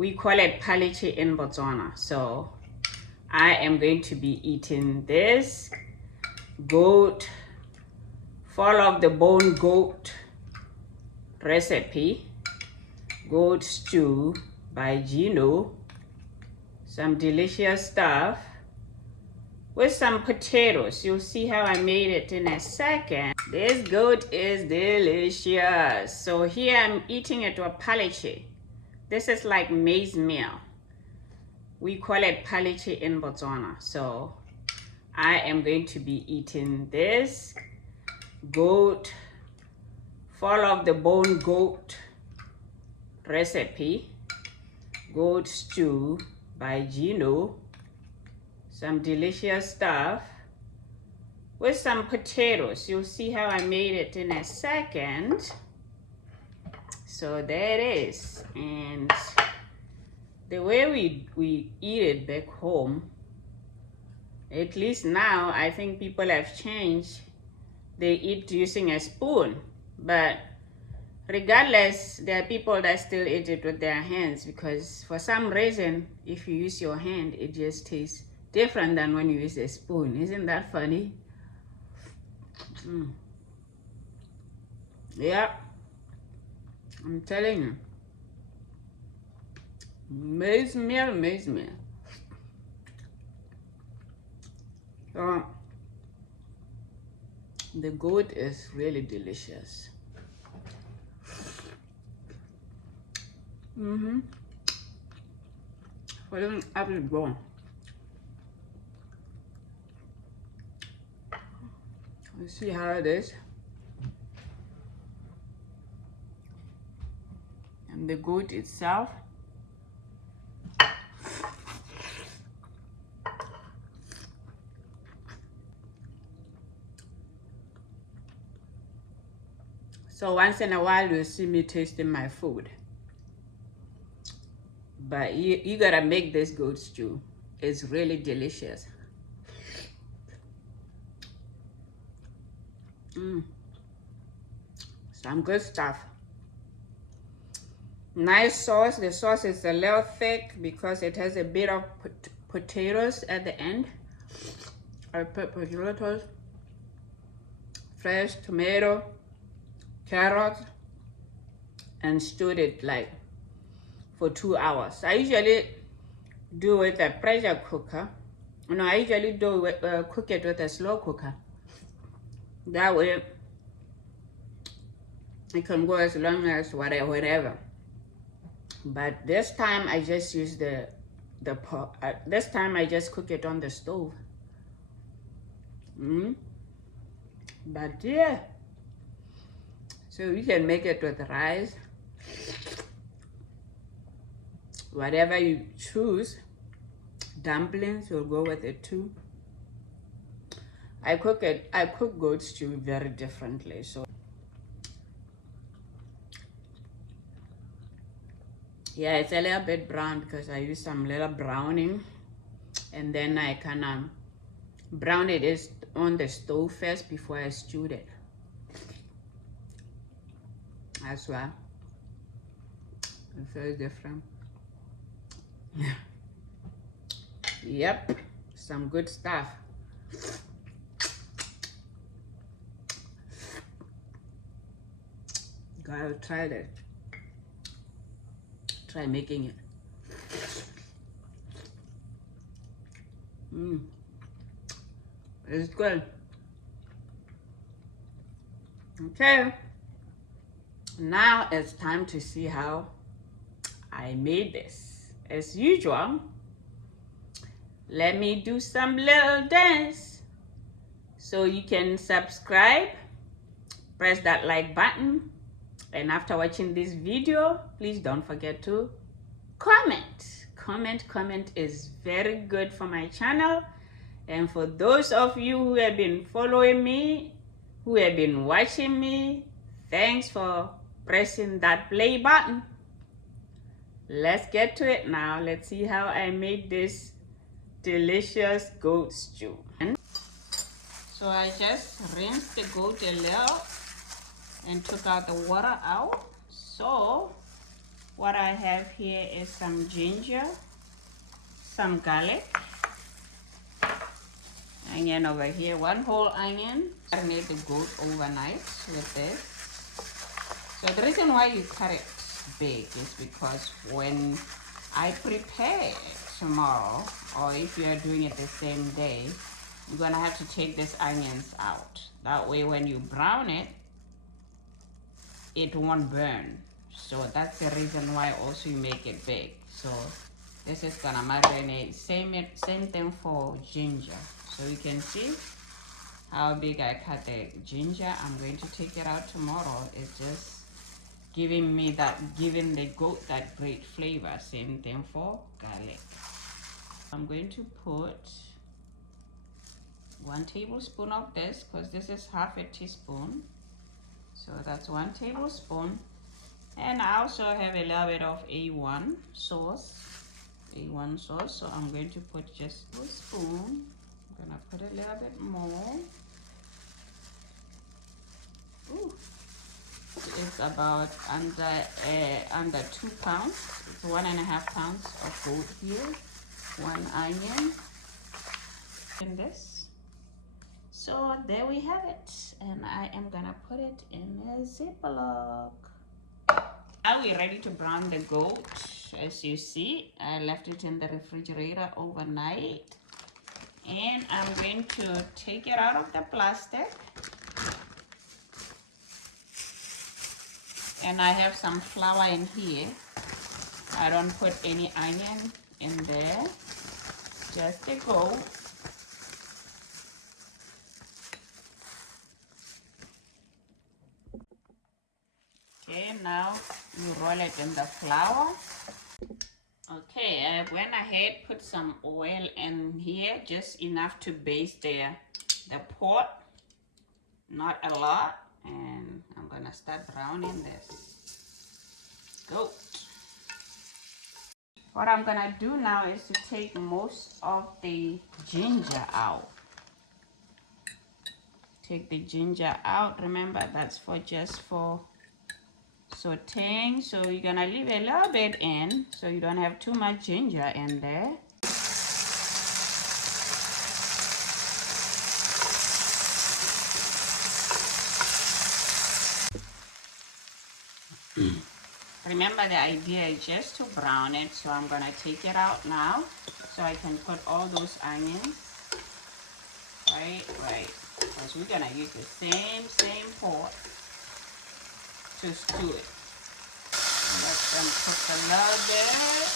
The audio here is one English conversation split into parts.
We call it palichi in Botswana. So I am going to be eating this goat, fall of the bone goat recipe, goat stew by Gino. Some delicious stuff with some potatoes. You'll see how I made it in a second. This goat is delicious. So here I'm eating it with palichi. This is like maize meal. We call it palichi in Botswana. So I am going to be eating this goat, fall of the bone goat recipe, goat stew by Gino. Some delicious stuff with some potatoes. You'll see how I made it in a second. So there it is. And the way we eat it back home, at least now, I think people have changed. They eat using a spoon. But regardless, there are people that still eat it with their hands, because for some reason, if you use your hand, it just tastes different than when you use a spoon. Isn't that funny? Yeah, I'm telling you. Maize meal, maize meal. So, the goat is really delicious. Following up the bone. You see how it is? And the goat itself. So once in a while you'll see me tasting my food. But you gotta make this goat stew. It's really delicious. Some good stuff. Nice sauce. The sauce is a little thick because it has a bit of potatoes at the end. I put potatoes, fresh tomato, carrots, and stewed it like for 2 hours. I usually do it with a pressure cooker. No, I usually do cook it with a slow cooker. That way it can go as long as whatever. But this time I just use this time I just cook it on the stove. But yeah, so you can make it with rice, whatever you choose. Dumplings will go with it too. I cook goat stew very differently. So yeah, it's a little bit brown because I use some little browning, and then I kind of brown it on the stove first before I stewed it as well. It's very different. Yep, some good stuff. Gotta try that. Try making it. It's good. Okay, now it's time to see how I made this. As usual, let me do some little dance. So you can subscribe, press that like button, and after watching this video, please don't forget to comment. Comment is very good for my channel. And for those of you who have been following me, who have been watching me, thanks for pressing that play button. Let's get to it now. Let's see how I made this delicious goat stew. So I just rinsed the goat a little and took out the water out. So What I have here is some ginger, some garlic, onion over here, one whole onion. Marinate the goat overnight with this. So the reason why you cut it big is because when I prepare tomorrow, or if you are doing it the same day, you're gonna have to take these onions out. That way when you brown it, it won't burn. So that's the reason why also you make it big. So this is gonna marinate. Same thing for ginger. So you can see how big I cut the ginger. I'm going to take it out tomorrow. It's just giving the goat that great flavor. Same thing for garlic. I'm going to put 1 tablespoon of this, because this is half a teaspoon. So that's 1 tablespoon. And I also have a little bit of A1 sauce. So I'm going to put just a spoon. I'm gonna put a little bit more. Ooh. It's about under 2 pounds. It's 1.5 pounds of goat here. 1 onion in this. So there we have it, and I am gonna put it in a Ziploc. Now we're ready to brown the goat. As you see, I left it in the refrigerator overnight, and I'm going to take it out of the plastic. And I have some flour in here. I don't put any onion in there, just the goat. Okay, now you roll it in the flour. Okay, I went ahead, put some oil in here, just enough to baste the pot, not a lot. And I'm gonna start browning this goat. What I'm gonna do now is to take most of the ginger out. Take the ginger out. Remember, that's just for sauteing. So you're gonna leave a little bit in, so you don't have too much ginger in there. Remember, the idea is just to brown it, so I'm gonna take it out now so I can put all those onions right, because we're gonna use the same pot to stew it. Let them cook a little bit.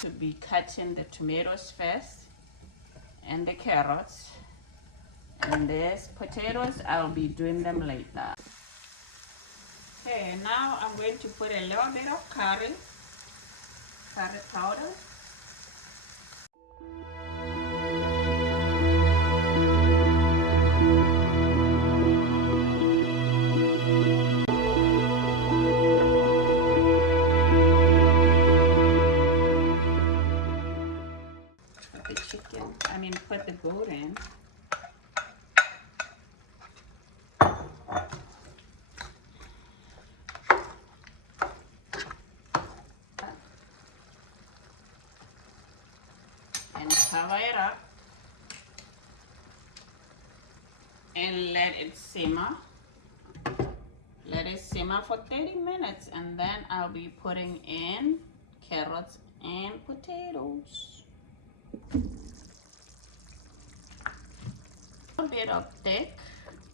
To be cutting the tomatoes first, and the carrots, and these potatoes I'll be doing them later. Okay, now I'm going to put a little bit of curry powder. Put the goat in. And cover it up and let it simmer. Let it simmer for 30 minutes, and then I'll be putting in carrots and potatoes. A bit of thick,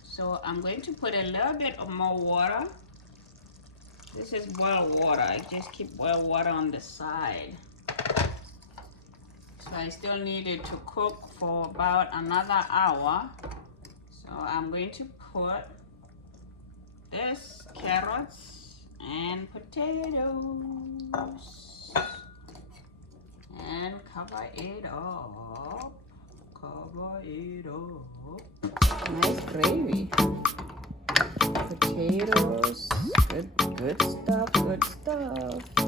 so I'm going to put a little bit of more water. This is boiled water. I just keep boiled water on the side, so I still need it to cook for about another hour. So I'm going to put this carrots and potatoes and cover it up. Cover it up. Nice gravy. Potatoes. Good stuff.